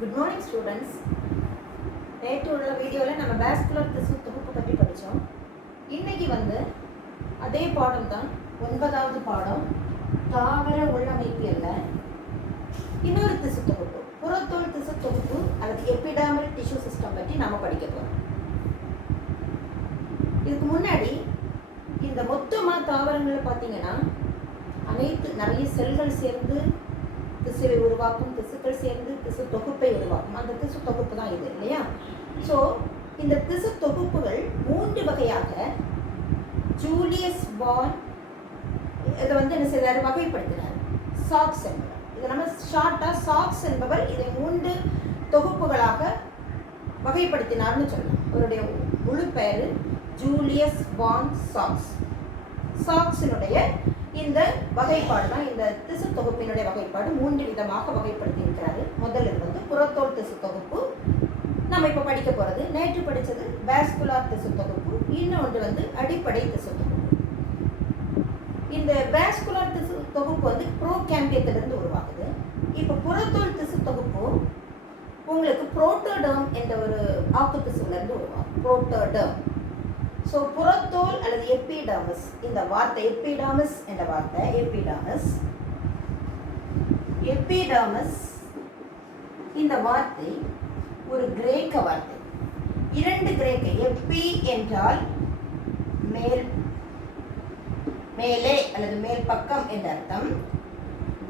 Good morning students. நேற்று உள்ள வீடியோவில் நம்ம வாஸ்குலர் திசு தொகுப்பு பற்றி படித்தோம். இன்றைக்கி அதே பாடம் தான், 9வது பாடம், தாவர உள்ளமைப்பியலில் இன்னொரு திசு தொகுப்பு, புறத்தோல் திசு தொகுப்பு அல்லது எபிடர்மல் டிஷ்யூ சிஸ்டம் பற்றி நாம் படிக்க போகிறோம். இதுக்கு முன்னாடி இந்த மொத்தமாக தாவரங்களில் பார்த்தீங்கன்னா நிறைய செல்கள் சேர்ந்து திசுவை உருவாக்கும், திசுக்கள் சேர்ந்து திசு தொகுப்பை உருவாக்கும். அந்த திசு தொகுப்பு தான் இது இல்லையா? ஸோ இந்த திசு தொகுப்புகள் 3 வகையாக ஜூலியஸ் பான் இதை என்ன செய்தார், வகைப்படுத்தினார். சாக்ஸ் என்பவர், இதை நம்ம ஷார்ட்டாக சாக்ஸ் என்பவர் இதை 3 தொகுப்புகளாக வகைப்படுத்தினார்னு சொல்லலாம். அவருடைய முழு பெயர் ஜூலியஸ் பான் சாக்ஸ். சாக்ஸினுடைய இந்த வகைப்பாடு தான், இந்த திசு தொகுப்பினுடைய வகைப்பாடு 3 விதமாக வகைப்படுத்தி இருக்கிறாரு. முதல்ல புறத்தோல் திசு தொகுப்பு, நம்ம இப்போ படிக்க போகிறது. நேற்று படித்தது வாஸ்குலார் திசு தொகுப்பு, இன்னொன்று அடிப்படை திசு தொகுப்பு. இந்த வாஸ்குலார் திசு தொகுப்பு ப்ரோகேம்பியத்திலிருந்து உருவாகுது. இப்போ புறத்தோல் திசு தொகுப்பு உங்களுக்கு புரோட்டோடர்ம் என்ற ஒரு ஆக்கு திசுவிலிருந்து உருவாகும். புரோட்டோடர்ம். ஸோ புறத்தோல் அல்லது எபிடர்மிஸ், இந்த வார்த்தை எபிடர்மிஸ் என்ற வார்த்தை, எபிடர்மிஸ் இந்த வார்த்தை ஒரு கிரேக்க வார்த்தை. 2 கிரேக்க, எப்பி என்றால் மேலே அல்லது மேல் பக்கம் என்ற அர்த்தம்.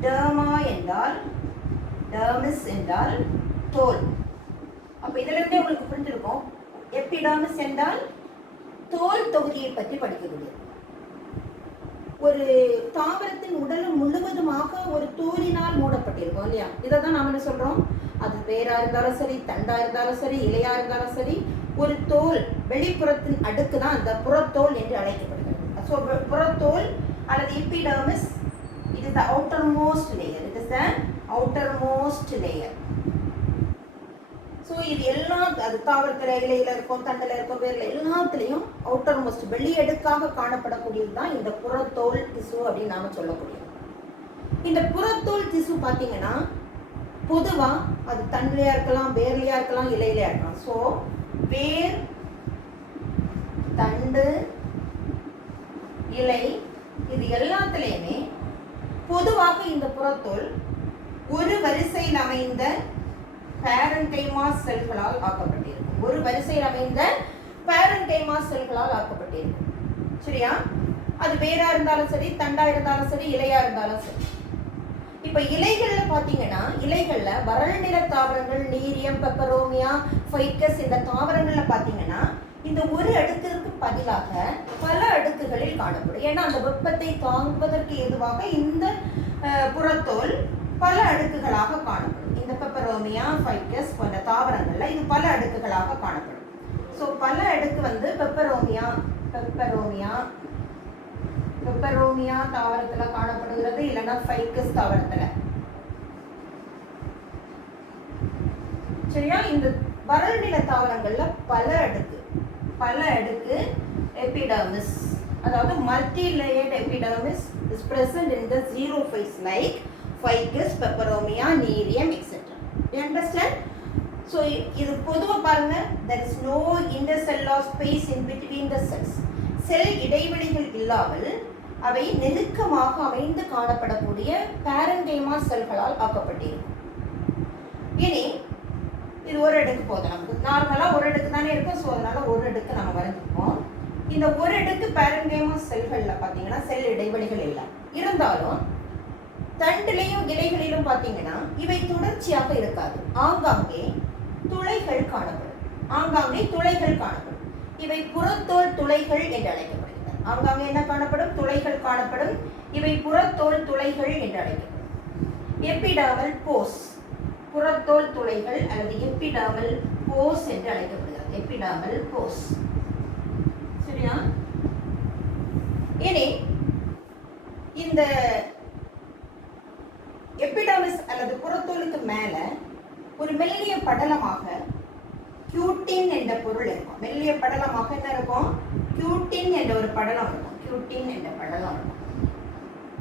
டர்மா என்றால், டர்மிஸ் என்றால் தோல். அப்போ இதிலிருந்தே உங்களுக்கு புரிஞ்சிருக்கும், எபிடர்மிஸ் என்றால் தோல் தொகுதியை பற்றி படிக்கக்கூடிய ஒரு தாவரத்தின் உடல் முழுவதுமாக ஒரு தோலினால் மூடப்பட்டிருக்கும் இல்லையா? இதை தான் நாம் என்ன சொல்றோம், அது வேரா இருந்தாலும் சரி, தண்டா இருந்தாலும் சரி, இலையா இருந்தாலும் சரி, ஒரு தோல் வெளிப்புறத்தின் அடுக்கு தான் அந்த புறத்தோல் என்று அழைக்கப்படுகிறது. ஸோ புறத்தோல் அல்லது epidermis, it is the outermost layer. It is the outermost layer. So இது எல்லாம், அது தாவரத்தில் இலையில இருக்கும், தண்டில் இருக்கும், வேரில் எல்லாத்துலேயும் அவுட்டர் மோஸ்ட் வெளியடுக்காக காணப்படக்கூடியது தான் இந்த புறத்தோல் திசு அப்படின்னு நாம சொல்லக்கூடியது. இந்த புறத்தோல் திசு பார்த்தீங்கன்னா பொதுவாக அது தண்டிலையா இருக்கலாம், வேர்லையா இருக்கலாம், இலையிலையா இருக்கலாம். ஸோ வேர், தண்டு, இலை இது எல்லாத்துலேயுமே பொதுவாக இந்த புறத்தோல் ஒரு வரிசையில் அமைந்த பேரன்கைமாஸ் செல்களால் ஆக்கப்பட்டிருக்கும். ஒரு வரிசையில் அமைந்த பேரன்கைமாஸ் செல்களால் ஆக்கப்பட்டிருக்கும். சரியா? அது வேரா இருந்தாலும் சரி, தண்டா இருந்தாலும் சரி, இலையா இருந்தாலும் சரி. இப்ப இலைகள்ல பாத்தீங்கன்னா, இலைகள்ல வறள் நிற தாவரங்கள், நீரியம், பெப்பரோமியா, ஃபைக்கஸ் இந்த தாவரங்கள்ல பாத்தீங்கன்னா இந்த ஒரு அடுக்கிற்கு பதிலாக பல அடுக்குகளில் காணப்படும். ஏன்னா அந்த வெப்பத்தை தாங்குவதற்கு ஏதுவாக இந்த புறத்தோல் பல அடுக்குகளாக காணப்படும். இந்த பெப்பரோமியா, ஃபைக்கஸ் போன்ற தாவரங்கள்ல இது பல அடுக்குகளாக காணப்படும். ஸோ பல அடுக்கு பெப்பரோமியா தாவரத்துல காணப்படுகிறது, இல்லைன்னா ஃபைக்கஸ் தாவரத்துல. சரியா? இந்த வறள் நில தாவரங்கள்ல பல அடுக்கு எபிடர்மிஸ், அதாவது multi layered epidermis is present in the zero phase like Ficus, Peperomia, Nerium, etc. You understand? So இது பொதுவா பாருங்க, there is no intercellular space in between the cells. செல் இடைவெளிகள் இல்லாமல் அவை நெருக்கமாக அமைந்து காணப்படக்கூடிய பேரன்கைமா செல்களால் ஆக்கப்பட்டிருக்கும். இனி இது ஒரு அடுக்கு போதும், நமக்கு நார்மலா ஒரு அடுக்கு தானே இருக்கும். ஸோ அதனால ஒரு அடுக்கு நம்ம வரைஞ்சிருப்போம். இந்த ஒரு அடுக்கு பேரன்கைமா செல்கள்ல பாத்தீங்கன்னா செல் இடைவெளிகள் இல்லை. இருந்தாலும் தண்டிலையும் இலைகளிலும் பார்த்தீங்கன்னா இவை தொடர்ச்சியாக இருக்காது. ஆங்காங்கே துளைகள் காணப்படும். இவை புறத்தோல் துளைகள் என்று அழைக்கப்படுகின்றன. ஆங்காங்கே என்ன காணப்படும்? துளைகள் காணப்படும். இவை புறத்தோல் துளைகள் என்று அழைக்கப்படும். எபிடர்மல் போஸ், புறத்தோல் துளைகள் அல்லது எபிடர்மல் போஸ் என்று அழைக்கப்படுகிறது. எபிடர்மல் போஸ். சரியா? இனி இந்த எபிடர்மிஸ் அல்லது புறத்தோலுக்கு மேல ஒரு மெல்லிய படலமாக கியூட்டின் என்ற பொருள் இருக்கும். மெல்லிய படலமாக என்ன இருக்கும்? கியூட்டின் என்ற ஒரு படலம் இருக்கும்.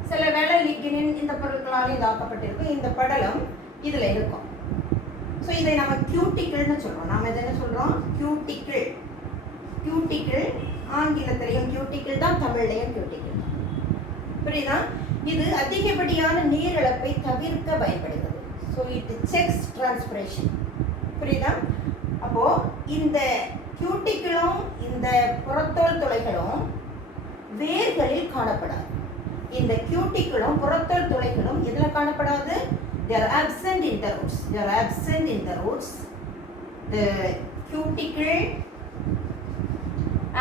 சில வேளை லிக்னின் இந்த பொருட்களால் இதாக்கப்பட்டிருக்கும். இந்த படலம் இதுல இருக்கும். ஸோ இதை நம்ம கியூட்டிக்கிள்னு சொல்கிறோம். நாம் இதை என்ன சொல்கிறோம்? கியூட்டிக்கிள். கியூட்டிக்கிள் ஆங்கிலத்திலையும் கியூட்டிக்கிள் தான், தமிழ்லையும் கியூட்டிக்கிள். புரியுதா? இது அதிகப்படியான நீரிழப்பை தவிர்க்க பயன்படுகிறது. So it sex transpiration. புரியுதா? அப்போ இந்த கியூட்டிக்கிளும் இந்த புறத்தோல் துளைகளும் வேர்களில் காணப்படாது. இந்த கியூட்டிக்கிளும் புறத்தோல் துளைகளும் எதில் காணப்படாது? they are absent in the roots. They are absent in the roots. The cuticle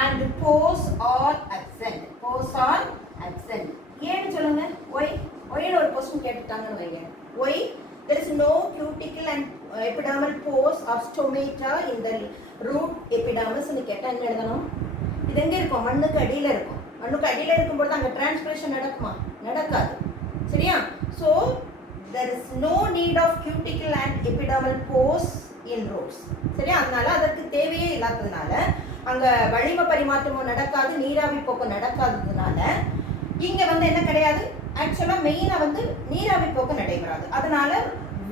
and pores are absent. Pores are absent. ஏன்னு சொல்லுங்க? why னு ஒரு क्वेश्चन கேட்டுட்டாங்கன்னு வைங்க. why there is no cuticle and epidermal pores or stomata in the root epidermis னு கேட்டா என்ன எழுதணும்? இது எங்க இருக்கும்? மண்ணுக்கு அடியில இருக்கும். மண்ணுக்கு அடியில இருக்கும்போது அங்க டிரான்ஸ்பிரேஷன் நடக்குமா? நடக்காது. சரியா? so there is no need of cuticle and epidermal pores in roots. சரியா? அதனால அதற்கு தேவையே இல்லாததுனால அங்க வளிம பரிமாற்றமும் நடக்காது, நீராவி போக்கு நடக்காததுனால இங்க என்ன கிடையாது. ஆக்சுவலா மெயினா நீராவி போக்கு நடைபெறாது. அதனால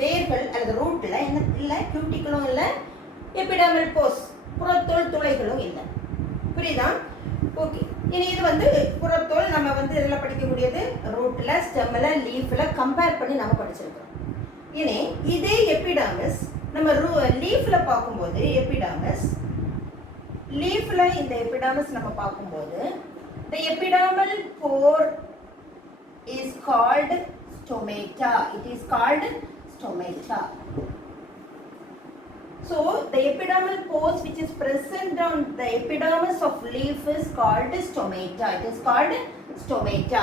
வேர்கள் அல்லது ரூட்ல என்ன இல்ல, கியூட்டிக்கிளும் இல்ல, எபிடர்மல் போர்ஸ் புறத்தோல் துளைகளும் இல்லை. புரியுதா? ஓகே. இனி இது புறத்தோல் நம்ம இதில் படிக்கக்கூடியது ரூட்ல, ஸ்டெம்ல, லீஃப்ல கம்பேர் பண்ணி நம்ம படிச்சிருக்கிறோம். இனி இதே எபிடர்மிஸ் நம்ம லீஃப்ல பார்க்கும்போது எபிடர்மிஸ், லீஃப்ல இந்த எபிடர்மிஸ் நம்ம பார்க்கும்போது the epidermal pore is called stomata. It is called stomata. So the epidermal pores which is present on the epidermis of leaf is called stomata. It is called stomata.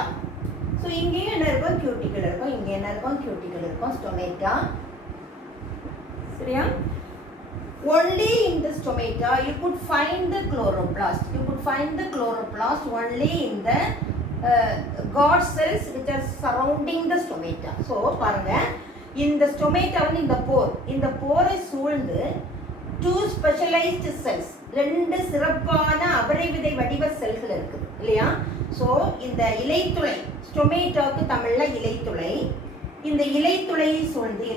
So இங்கே என்ன இருக்கும்? cuticle இருக்கும். இங்கே என்ன இருக்கும்? cuticle இருக்கும். stomata. சரியா? Only in the stomata you could find the chloroplast. You could find the chloroplast only in the guard cells which are surrounding the stomata. So பாருங்க, இந்த ஸ்டொமேட்டா இந்த போரை சூழ்ந்து two specialized cells, ரெண்டு சிறப்பான அபரை விதை வடிவ செல்கள் இருக்குது இல்லையா? ஸோ இந்த இலைத்துளை, ஸ்டொமேட்டாவுக்கு தமிழ்ல இலைத்துளை, இந்த இலைத்துளையை சூழ்ந்து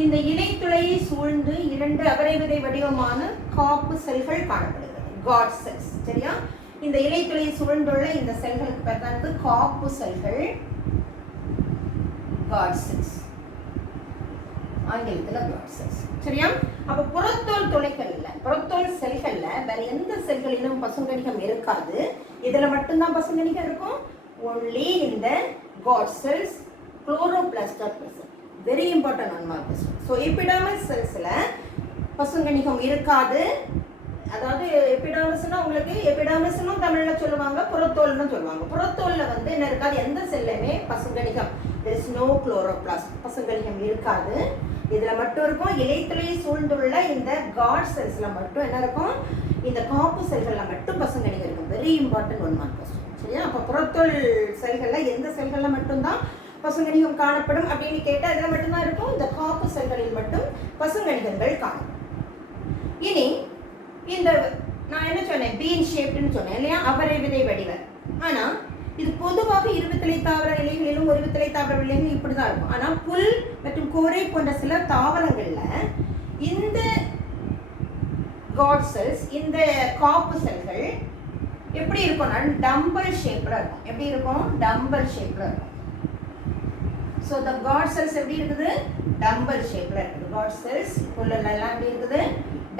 இந்த இலைத்துளையை சூழ்ந்து இரண்டு அபரை விதை வடிவமான காப்பு செல்கள் காணப்படுகிறது, காட் செல்ஸ். சரியா? இந்த இலைத்துளையை சூழ்ந்துள்ள இந்த செல்களுக்கு பேர் தான் காப்பு செல்கள், காட் செல்ஸ். ஆங்கிலத்துல காட் செல்ஸ். சரியா? அப்ப புறத்தோல் துளைகள்ல, புறத்தோல் செல்கள்ல வேற எந்த செல்களிலும் பசுங்கணிகம் இருக்காது. இதுல மட்டும்தான் பசுங்கணிகம் இருக்கும். only in the god cells chloroplast are present. Very important one mark question. So epidermis cellsல பசுங்கணிகம் இருக்காது. அதாவது எபிடர்மிஸ்னா உங்களுக்கு எபிடர்மிஸ்னு தமிழ்ல சொல்லுவாங்க, புறத்தோல்னு சொல்லுவாங்க. புறத்தோல்ல என்ன இருக்காது? எந்த செல்லுமே பசுங்கணிகம், there is no chloroplast, பசுங்கணிகம் இருக்காது. இதுல மட்டும் இருக்கும். இலைத்துளையை சூழ்ந்துள்ள இந்த காட் செல்ஸ்ல மட்டும் என்ன இருக்கும்? இந்த காப்பு செல்கள்ல மட்டும் பசுங்கணிகம் இருக்கும். Very important one mark question. சரியா? அப்ப புறத்தோல் செல்கள்ல எந்த செல்கள்ல மட்டும்தான் பசுங்கணிகம் காணப்படும் அப்படின்னு கேட்டா இதுல மட்டும்தான் இருக்கும். இந்த காப்பு செல்களில் மட்டும் பசுங்கணிகங்கள் காணப்படும். இனி இந்த நான் என்ன சொன்னேன்? பீன் ஷேப்டுன்னு சொன்னேன் இல்லையா? அபரை விதை வடிவ. ஆனா இது பொதுவாக இருவித்தலை தாவர இலைகளிலும் ஒரு வித்தலை தாவர இலைகளும் இப்படிதான் இருக்கும். ஆனா புல் மற்றும் கோரை போன்ற சில தாவரங்கள்ல இந்த காட் செல்ஸ், இந்த காப்பு செல்கள் எப்படி இருக்கும்னா டம்பல் ஷேப்ல இருக்கும். எப்படி இருக்கும்? டம்பல் ஷேப்ல இருக்கும். ஸோ த காட் செல்ஸ் எப்படி இருக்குது? டம்பல் ஷேப்ல இருக்குது. காட் செல்ஸ் புல்லெல்லாம் எப்படி இருக்குது?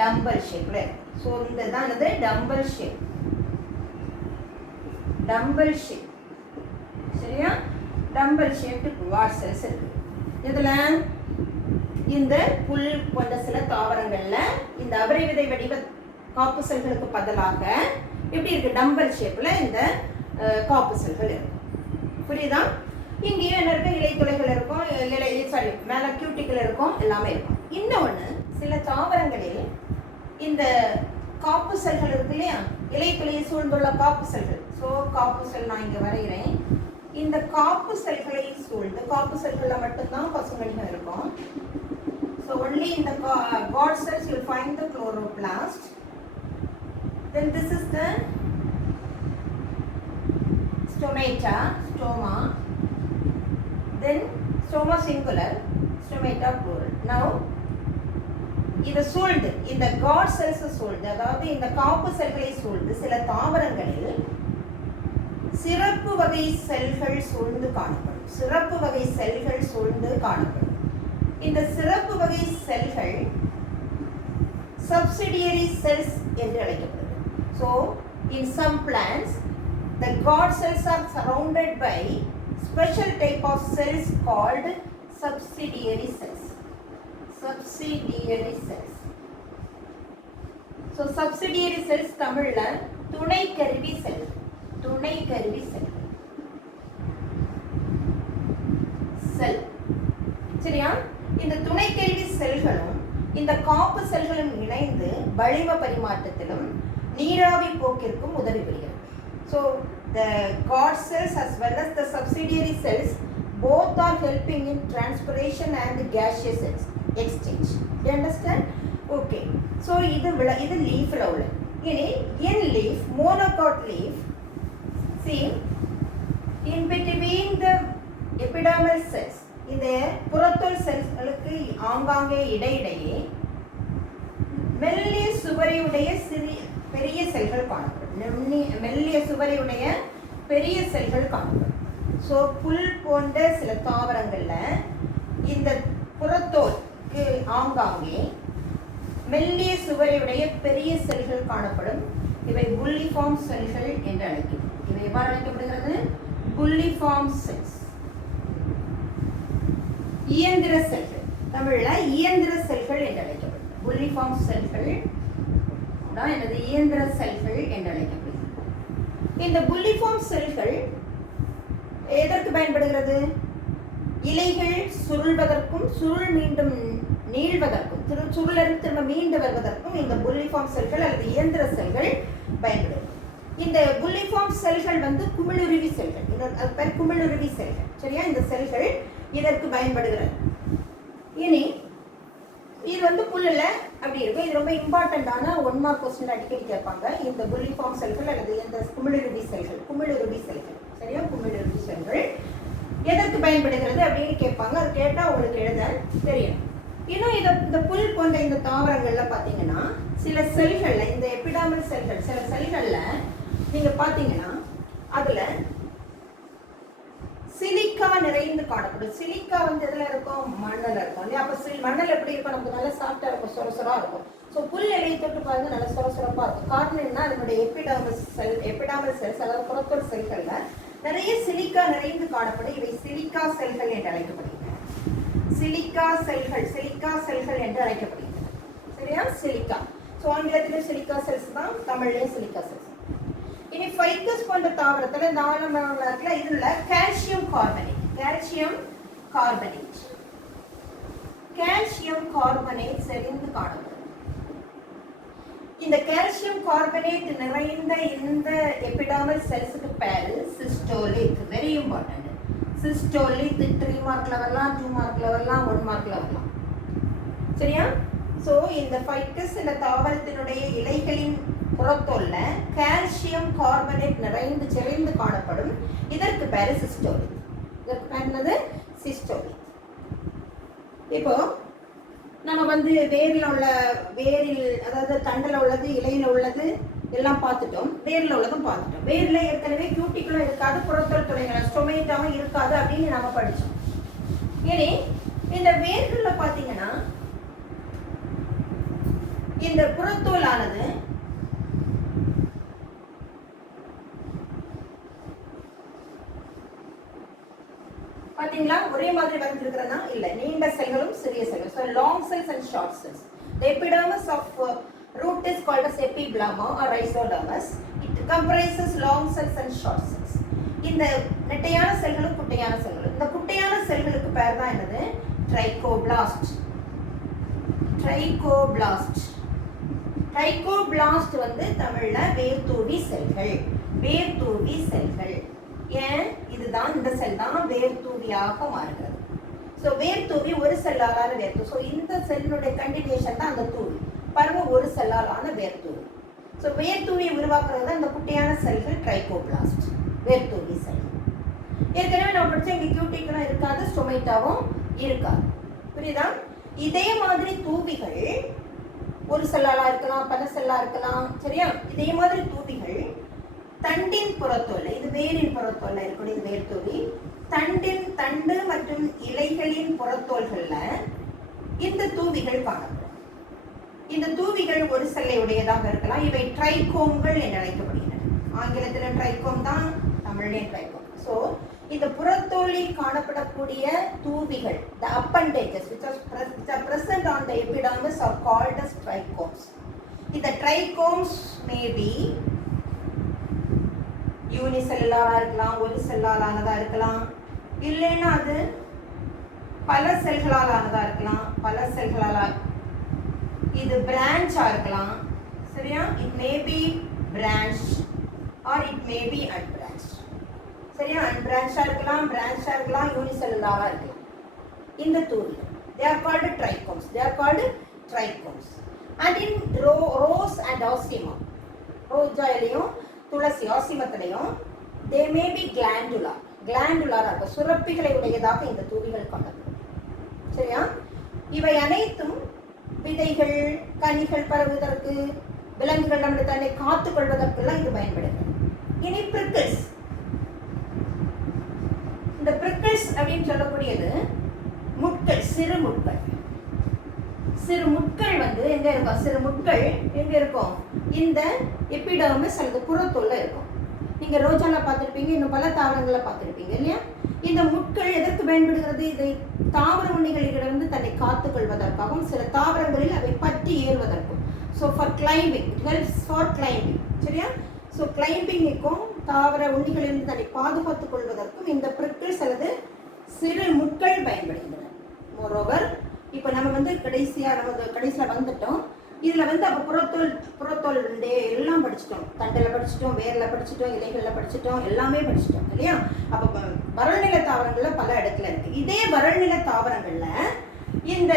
டம்பல் ஷேப்ல இருக்கு. ஸோ இந்த தான் இது டம்பல் ஷேப். Dumbbell shape. சரியா? டம்பல் ஷேப்டு காட் செல்ஸ் இருக்கு. இதுல இந்த புல் போன்ற சில தாவரங்கள்ல இந்த அபரை விதை வடிவ காப்பு செல்களுக்கு பதிலாக எப்படி இருக்கு? டம்பல் ஷேப்ல இந்த காப்பு செல்கள் இருக்கு. புரியுதா? இங்கேயும் என்ன இருக்கு? இலைத்துளைகள் இருக்கும், மேல கியூட்டிக்கல் இருக்கும், எல்லாமே இருக்கும். இன்னொன்று, சில தாவரங்களில் இந்த காப்பு செல்கள் இருக்கு இல்லையா? இலைத்துளையை சூழ்ந்துள்ள காப்பு செல்கள். ஸோ காப்பு செல் நான் இங்க வரைகிறேன். இந்த காப்பு செல்களை சூழ்ந்து, காப்பு செல்கள்ல மட்டும்தான் பசுங்கணிகம் இருக்கும். So only in the god cells you will find the chloroplast. Then this is the stomata, stoma. Then stoma singular, stomata plural. Now இது சூழ்ந்து இந்த காட் செல்ஸ் சூழ்ந்து, அதாவது இந்த காப்பு செல்களை சூழ்ந்து சில தாவரங்களில் சிறப்பு வகை செல்கள் சூழ்ந்து காணப்படும். சிறப்பு வகை செல்கள் சூழ்ந்து காணப்படும். இந்த சிறப்பு வகை செல்கள் subsidiary cells என்று அழைக்கப்படுகிறது. So in some plants the god cells are surrounded by special type of cells called subsidiary cells. Subsidiary cells. So subsidiary cells தமிழ்ல துணை கருவி செல். துணை கருவி செல். செல். சரியா? இந்த துணை கருவி செல்களும் இந்த காப்பு செல்களும் இணைந்து வளிம பரிமாற்றத்திலும் நீராவி போக்கிற்கும் உதவி புரிகிறது. So the god cells as well as the subsidiary cells both are helping in transpiration and gaseous exchange. You understand? Okay. So இது leaf ல உள்ள. இனி in leaf, monocot leaf, see in between the epidermal cells, இந்த புறத்தோல் செல்களுக்கு ஆங்காங்கே இடையிடையே மெல்லிய சுவரையுடைய பெரிய செல்கள் காணப்படும். மெல்லிய சுவரையுடைய பெரிய செல்கள் காணப்படும். ஸோ புல் போன்ற சில தாவரங்கள்ல இந்த புறத்தோலுக்கு ஆங்காங்கே மெல்லிய சுவரையுடைய பெரிய செல்கள் காணப்படும். இவை புல்லிஃபார்ம் செல்கள் என்று அழைக்கப்படும். இவை எவ்வாறு அழைக்கப்படுகிறது? Bulliform cells. இயந்திர செல்கள், தமிழ்ல இயந்திர செல்கள் என்று அழைக்கப்படும். புல்லிஃபார்ம் செல்கள் தான் எனது இயந்திர செல்கள் என்று அழைக்கப்படுகிறது. இந்த புல்லிஃபார்ம் செல்கள் எதற்கு பயன்படுகிறது? இலைகள் சுருள்வதற்கும் சுருள் மீண்டும் நீள்வதற்கும் சுருளிலிருந்து திரும்ப மீண்டு வருவதற்கும் இந்த புல்லிஃபார்ம் செல்கள் அல்லது இயந்திர செல்கள் பயன்படுகிறது. இந்த புல்லிஃபார்ம் செல்கள் குமிழுருவி செல்கள். அது பேர் குமிழுருவி செல்கள். சரியா? இந்த செல்கள் இதற்கு பயன்படுகிறது. இனி இது புல்லுல அப்படி இருக்கும். இது ரொம்ப இம்பார்ட்டண்டான 1 மார்க் கொஸ்டின் அடிக்கடி கேட்பாங்க. இந்த புல்லிஃபார்ம் செல்கள் அல்லது இந்த குமிழுருவி செல்கள். குமிழுருவி செல்கள். சரியா? குமிழுருவி செல்கள் எதற்கு பயன்படுகிறது அப்படின்னு கேட்பாங்க. அது கேட்டா உங்களுக்கு எழுத தெரியும். இன்னும் இந்த புல் போன்ற இந்த தாவரங்கள்ல பாத்தீங்கன்னா சில செல்கள்ல இந்த எபிடாமல் செல்கள், சில செல்கள்ல நீங்க பாத்தீங்கன்னா அதுல சிலிக்கா நிறைந்து காணப்படும். சிலிக்கா எதுல இருக்கும்? மண்ணில் இருக்கும் இல்லையா? அப்ப மண்ணில் எப்படி இருக்கும்? நமக்கு நல்லா சாஃப்டா இருக்கும், சொரசொரா இருக்கும். ஸோ புல் இலையை தொட்டு பாருங்க, நல்லா சொரசொரப்பா இருக்கும். காரணம் என்ன? அதனுடைய எபிடாமல் செல்ஸ் அதாவது புறத்தோல் செல்கள்ல நிறைய சிலிக்கா நிறைந்து காணப்படும். இவை சிலிக்கா செல்கள் என்று அழைக்கப்படுகின்றன. சிலிக்கா செல்கள் என்று அழைக்கப்படுகின்றன. சரியா? சிலிக்கா. ஸோ ஆங்கிலத்திலும் சிலிக்கா செல்ஸ் தான், தமிழ்லையும் சிலிக்கா செல்ஸ். இனி ஃபைக்கஸ் போன்ற தாவரத்துல இந்த ஆலமரங்கள்ல இதுல கால்சியம் கார்பனேட் செறிந்து காணப்படும். இந்த கால்சியம் கார்பனேட் நிறைந்த இந்த எபிடாமல் செல்ஸுக்கு பேரு சிஸ்டோலித். Very important. சிஸ்டோலித் 3 மார்க்ல வரலாம், 2 மார்க்ல வரலாம், 1 மார்க்ல வரலாம். சரியா? ஸோ இந்த ஃபைக்கஸ் இந்த தாவரத்தினுடைய இலைகளின் புறத்தோல்ல கால்சியம் கார்பனேட் நிறைந்து காணப்படும். இதற்கு பேரு சிஸ்டோலித். இதற்கு பேர் என்னது? சிஸ்டோலித். இப்போ நம்ம வேரில் அதாவது தண்டில் உள்ளது, இலையில உள்ளது எல்லாம் பார்த்துட்டோம். வேர்ல உள்ளதும் பார்த்துட்டோம். வேர்ல ஏற்கனவே கியூட்டிக்குள்ள இருக்காது, புறத்தோல் துளைகள் ஸ்டொமேட்டாவும் இருக்காது அப்படின்னு நம்ம படிச்சோம். இனி இந்த வேர்கள்ல பாத்தீங்கன்னா இந்த புறத்தோல் ஆனது பாத்தீங்களா ஒரே மாதிரி வரைஞ்சிருக்கிறதா? இல்ல, நீண்ட செல்களும் சிறிய செல்கள். So long cells and short cells. The epidermis of root is called as epiblema or rhizodermis. It comprises long cells and short cells. இந்த நெட்டையான செல்களும் குட்டையான செல்களும். இந்த குட்டையான செல்களுக்கு பேர் தான் என்னது? ட்ரைகோபிளாஸ்ட். ட்ரைகோபிளாஸ்ட் தமிழ்ல வேர்தூவி செல்கள். வேர்தூவி செல்கள். ஏன்? இதுதான், இந்த செல் தான் வேர்தூவியாக மாறுகிறது. ஸோ வேர்தூவி ஒரு செல்லாலான வேர்தூவி. ஸோ இந்த செல்லுடைய கண்டினியூஷன் தான் அந்த தூவி. பாருங்க, ஒரு செல்லாலான வேர்தூவி. ஸோ வேர்தூவியை உருவாக்குறது தான் இந்த குட்டையான செல்கள் ட்ரைகோபிளாஸ்ட், வேர்தூவி செல். ஏற்கனவே நம்ம படிச்ச இங்கே கியூட்டிக்கெல்லாம் இருக்காது, ஸ்டொமேட்டாவும் இருக்காது. புரியுதா? இதே மாதிரி தூவிகள் ஒரு செல்லாலா இருக்கலாம், பல செல்லா இருக்கலாம். சரியா? இதே மாதிரி தூவிகள் தண்டின் புறத்தோல், இது வேரின் புறத்தோல்ல இருக்கணும். இது வேர் தூவி. தண்டு மற்றும் இலைகளின் புறத்தோல்கள்ல இந்த தூவிகள் காணப்படும். இந்த தூவிகள் ஒரு செல்லை உடையதாக இருக்கலாம். இவை ட்ரைகோம்கள் என்று அழைக்கப்படுகின்றன. ஆங்கிலத்தில் ட்ரைகோம் தான், தமிழிலே ட்ரைகோம். ஸோ இந்த புறத்தோலில் காணப்படக்கூடிய தூவிகள், the appendages which are present on the epidermis are called as trichomes. இந்த trichomes may be யூனிசெல்லுலாரா இருக்கலாம், ஒரு செல்லால் ஆனதா இருக்கலாம், இல்லைன்னா அது பல செல்களால் ஆனதா இருக்கலாம், பல செல்களால் இது பிரான்ச்சா இருக்கலாம். சரியா? It may be branch or it may be unbranch. சரியா? அன்பிரான்ச்சா இருக்கலாம், பிரான்ச்சா இருக்கலாம், யூனிசெல்லுலாரா இருக்கலாம். இந்த தூவிகள் they are called trichomes. They are called trichomes. And in rose and osima, ரோஜாயிலையும் Thulasi ஆசிமத்திலையும் they may be glandular. கிளாண்டுலாரா இருக்கும், சுரப்பிகளை உடையதாக இந்த தூவிகள் காணப்படும். சரியா? இவை அனைத்தும் விதைகள், கனிகள் பரவுவதற்கு, விலங்குகள் நம்முடைய தன்னை காத்துக் கொள்வதற்கெல்லாம் இது பயன்படுகிறது. இனி பிரிக்கிள்ஸ். இந்த பிரிக்கிள்ஸ் அப்படின்னு சொல்லக்கூடியது முட்கள், சிறு முட்கள். சிறு முட்கள் வந்து எங்க இருக்கும்? சிறு முட்கள் எங்க இருக்கும்? இந்த எபிடர்மிஸ் அல்லது புறத்தோல்ல இருக்கும். நீங்க ரோஜால பார்த்திருப்பீங்க, இன்னும் பல தாவரங்களை பார்த்திருப்பீங்க இல்லையா? இந்த முட்கள் எதற்கு பயன்படுகிறது? இதை தாவர உண்ணிகளிலிருந்து தன்னை காத்துக் கொள்வதற்காகவும், சில தாவரங்களில் அவை பற்றி ஏறுவதற்கும். So for climbing, it helps for climbing. சரியா? ஸோ கிளைம்பிங்குக்கும் தாவர உண்ணிகளிலிருந்து தன்னை பாதுகாத்துக் கொள்வதற்கும் இந்த பிரிக்கிள்ஸ் அல்லது சிறு முட்கள் பயன்படுகின்றன. மோரோவர், இப்போ நம்ம வந்து கடைசியில் வந்துட்டோம். இதில் வந்து அப்போ புறத்தோல் எல்லாம் படிச்சிட்டோம். தண்டில் படிச்சிட்டோம், வேரில் படிச்சிட்டோம், இலைகளில் படிச்சிட்டோம், எல்லாமே படிச்சிட்டோம் இல்லையா? அப்போ வறள்நில தாவரங்களில் பல இடத்துல இருக்கு. இதே வறள்நில தாவரங்களில் இந்த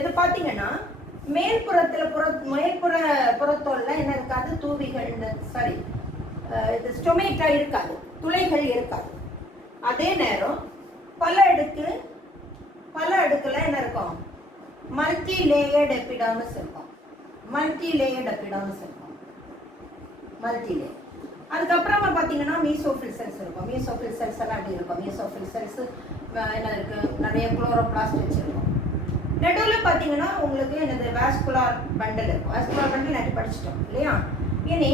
இது பார்த்தீங்கன்னா மேல்புற புறத்தோல்ல என்ன இருக்காது? தூவிகள், சாரி, இது ஸ்டொமேட்டா இருக்காது, துளைகள் இருக்காது. அதே நேரம் பல அடுக்குல என்ன இருக்கும்? மல்டி லேயர்ட் எபிடர்மிஸ் இருக்கும். Multi layer. அதுக்கப்புறமா பார்த்தீங்கன்னா மீசோஃபில் செல்ஸ் இருக்கும். மீசோஃபில் செல்ஸ் எல்லாம் அப்படி இருக்கும். மீசோஃபில் செல்ஸ் என்ன இருக்கு? நிறைய குளோரோபிளாஸ்ட் வச்சிருக்கும். நடுவில் பார்த்தீங்கன்னா உங்களுக்கு என்னது? வாஸ்குலார் பண்டல் இருக்கும். வாஸ்குலார் பண்டல் நிறைய படிச்சிட்டோம் இல்லையா? இனி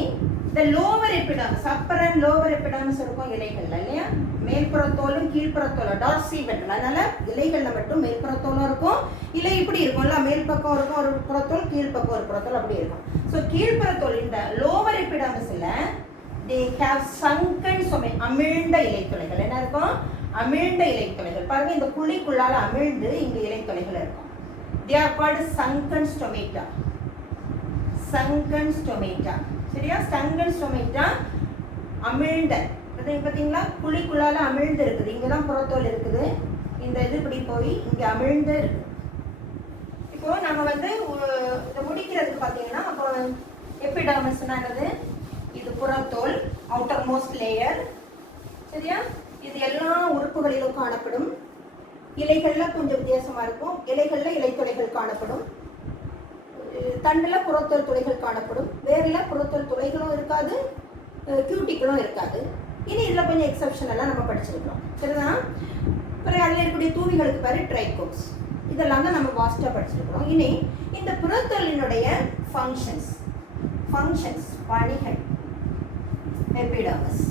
இந்த lower epidermis, upper and lower epidermis இருக்கும் இலைகள்ல இல்லையா? மேல்புறத்தோலும் கீழ்ப்புறத்தோலும், டார்சி வென்ட்ரல். அதனால இலைகள்ல மட்டும் மேல்புறத்தோலும் இருக்கும். இலை இப்படி இருக்கும்ல, மேல் பக்கம் இருக்கும் ஒரு புறத்தோல், கீழ்ப்பக்கம் ஒரு புறத்தோல், அப்படி இருக்கும். ஸோ கீழ்ப்புறத்தோல் இந்த லோவர் எபிடர்மிஸ்ல they have sunken somae, அமிழ்ந்த இலைத்துளைகள். என்ன இருக்கும்? அமிழ்ந்த இலைத்துளைகள். பாருங்க, இந்த குழிக்குள்ளால அமிழ்ந்து இங்க இலைத்துளைகள் இருக்கும். they are called sunken stomata. சரியா? sunken stomata, அமிழ்ந்த. பார்த்தீங்களா? குழிக்குள்ளால அமிழ்ந்து இருக்குது. இங்கதான் புறத்தோல் இருக்குது. இந்த இது இப்படி போய் இங்க அமிழ்ந்து இருக்கு. இப்போ நம்ம வந்து இதை முடிக்கிறதுக்கு பார்த்தீங்கன்னா, அப்போ எபிடர்மிஸ்னா என்னது? இது புறத்தோல், அவுட்டர் மோஸ்ட் லேயர். சரியா? இது எல்லா உறுப்புகளிலும் காணப்படும். இலைகள்ல கொஞ்சம் வித்தியாசமா இருக்கும். இலைகள்ல இலைத்துளைகள் காணப்படும். தண்டுல புறத்தோல் துளைகள் காணப்படும். வேர்ல புறத்தோல் துளைகளும் இருக்காது, கியூட்டிகளும் இருக்காது. இனி இதுல கொஞ்சம் எக்ஸப்ஷன் எல்லாம் நம்ம படிச்சிருக்கிறோம். சரிதான்? பிறகு அதில் இருக்கக்கூடிய தூவிகளுக்கு பேரு ட்ரைகோம்ஸ். இதெல்லாம் தான் நம்ம வாஸ்டா படிச்சிருக்கிறோம். இனி இந்த புறத்தோலினுடைய ஃபங்க்ஷன்ஸ், பணிகள். எபிடர்மிஸ்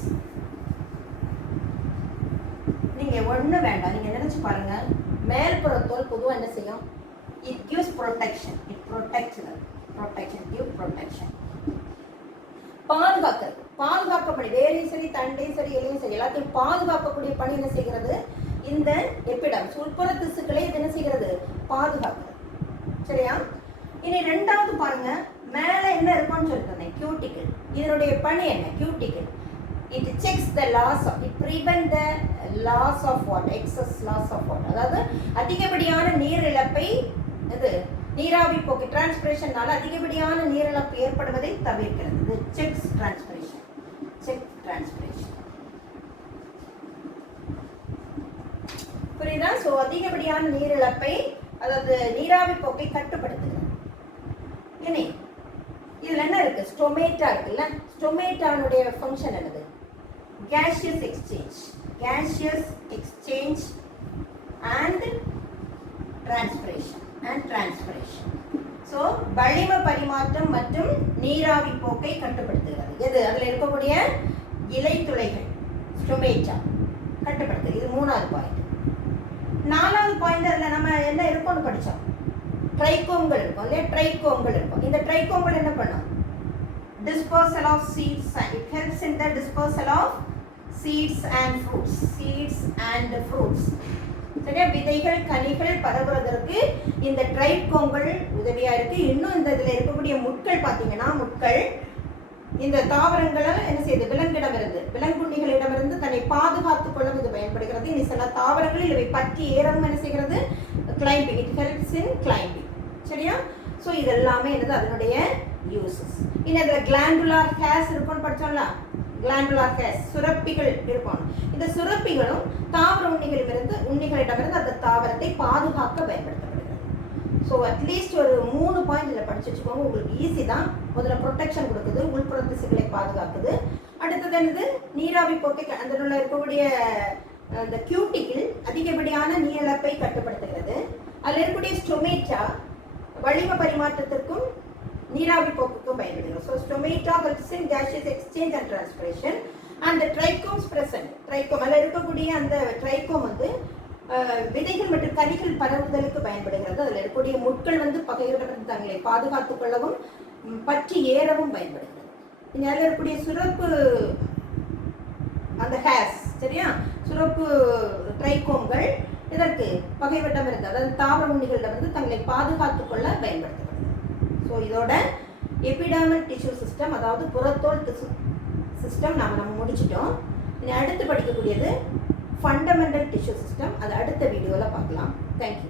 நீங்க ஒண்ணு வேண்டாம், நீங்க நினைச்சு பாருங்க. மேல்புறத்தோல் பொதுவா என்ன செய்யும்? it gives protection. It protects them. Give protection. பாதுகாக்கப்படி வேரையும் சரி, தண்டையும் சரி, இலையும் சரி, எல்லாத்தையும் பாதுகாக்கக்கூடிய பணி என்ன செய்கிறது? இந்த எபிடர்மிஸ், உட்புற திசுக்களை இது என்ன செய்கிறது? பாதுகாக்கிறது. சரியா? இனி ரெண்டாவது பாருங்க, மேல என்ன இருக்கும்னு சொல்லிட்டு கியூட்டிக்கல். இதனுடைய பணி என்ன? Cuticle it checks the loss of, it prevent the loss of water, excess loss of water. அதாவது அதிகப்படியான நீர் இழப்பை, இது நீராவி போக்கு டிரான்ஸ்பிரேஷனால அதிகப்படியான நீரிழப்பு ஏற்படுவதை தவிர்க்கிறது. இது செக் டிரான்ஸ்பிரேஷன். புரியுதா? ஸோ ஸோ அதிகப்படியான நீரிழப்பை, அதாவது நீராவி போக்கை கட்டுப்படுத்துகிறது. இனி இதுல என்ன இருக்கு? ஸ்டொமேட்டா இருக்குல்ல, ஸ்டொமேட்டானுடைய ஃபங்க்ஷன் என்னது? gaseous exchange and transpiration. So வளிம பரிமாற்றம் மற்றும் நீராவி போக்கை கட்டுப்படுத்துகிறது. எது? அதில் இருக்கக்கூடிய இலைத்துளைகள், ஸ்டொமேட்டா கட்டுப்படுத்துது. இது 3வது பாயிண்ட். 4வது பாயிண்ட், அதில் நம்ம என்ன இருக்கும்னு படித்தோம், ட்ரைகோம்கள் இருக்கும் இல்லையா? ட்ரைகோம்கள் இருக்கும். இந்த ட்ரைகோம்கள் என்ன பண்ணும்? dispersal of seeds. It helps in the dispersal of seeds and fruits. சரியா? விதைகள், கனிகள் பரவுவதற்கு இந்த ட்ரைகோம்கள் உதவியா இருக்கு. இன்னும் இந்த இதில் இருக்கக்கூடிய முட்கள் பார்த்தீங்கன்னா, முட்கள் இந்த தாவரங்களை என்ன செய்யுது? விலங்குண்ணிகளிடமிருந்து தன்னை பாதுகாத்துக் கொள்ள இது பயன்படுகிறது. இனி சில தாவரங்களில் இவை பற்றி ஏறவும் என்ன செய்கிறது? Climbing. It helps in climbing. சரியா? ஸோ இதெல்லாமே என்னது? அதனுடைய யூசஸ். இனி அதில் கிளாண்டுலார் ஹேர்ஸ் இருக்கும்னு படித்தோம்ல, கிளாண்டுலார் ஹேர்ஸ், சுரப்பிகள் இருக்கும். இந்த சுரப்பிகளும் தாவர உண்ணிகளிடமிருந்து அந்த தாவரத்தை பாதுகாக்க பயன்படுத்தப்படுகிறது. ஸோ அட்லீஸ்ட் ஒரு 3 பாயிண்ட் இதில் படிச்சு வச்சுக்கோங்க. உங்களுக்கு ஈஸி தான். முதல்ல ப்ரொடெக்ஷன் கொடுக்குது, உள்புற திசுக்களை பாதுகாக்குது. அடுத்தது என்னது? நீராவி போக்கை, அதில் இருக்கக்கூடிய அந்த கியூட்டிக்கிள் அதிகப்படியான நீரிழப்பை கட்டுப்படுத்துகிறது. அதில் இருக்கக்கூடிய ஸ்டொமேட்டா வளிம பரிமாற்றத்திற்கும் நீராவி போக்குக்கும் பயன்படுகிறது. So stomata helps in gaseous exchange and transpiration and the trichomes present. ட்ரைகோம், அதில் இருக்கக்கூடிய அந்த ட்ரைகோம் வந்து விதைகள் மற்றும் கனிகள் பரவுதலுக்கு பயன்படுகிறது. அதில் இருக்கக்கூடிய முட்கள் வந்து பகைகளிடமிருந்து தங்களை பாதுகாத்துக் கொள்ளவும் பற்றி ஏறவும் பயன்படுகிறது. இனி அதில் இருக்கக்கூடிய சுரப்பு, அந்த ஹேர்ஸ், சரியா? சுரப்பு ட்ரைகோம்கள் இதற்கு பகைவரிடமிருந்து, அதாவது தாவர உண்ணிகளிடமிருந்து தங்களை பாதுகாத்துக் கொள்ள பயன்படுத்தப்படுகிறது. ஸோ இதோட எபிடர்மல் டிஷ்யூ சிஸ்டம், அதாவது புறத்தோல் திசு சிஸ்டம் நம்ம முடிச்சிட்டோம். இனி அடுத்து படிக்கக்கூடியது ஃபண்டமெண்டல் டிஷ்யூ சிஸ்டம். அது அடுத்த வீடியோவில் பார்க்கலாம். தேங்க்யூ.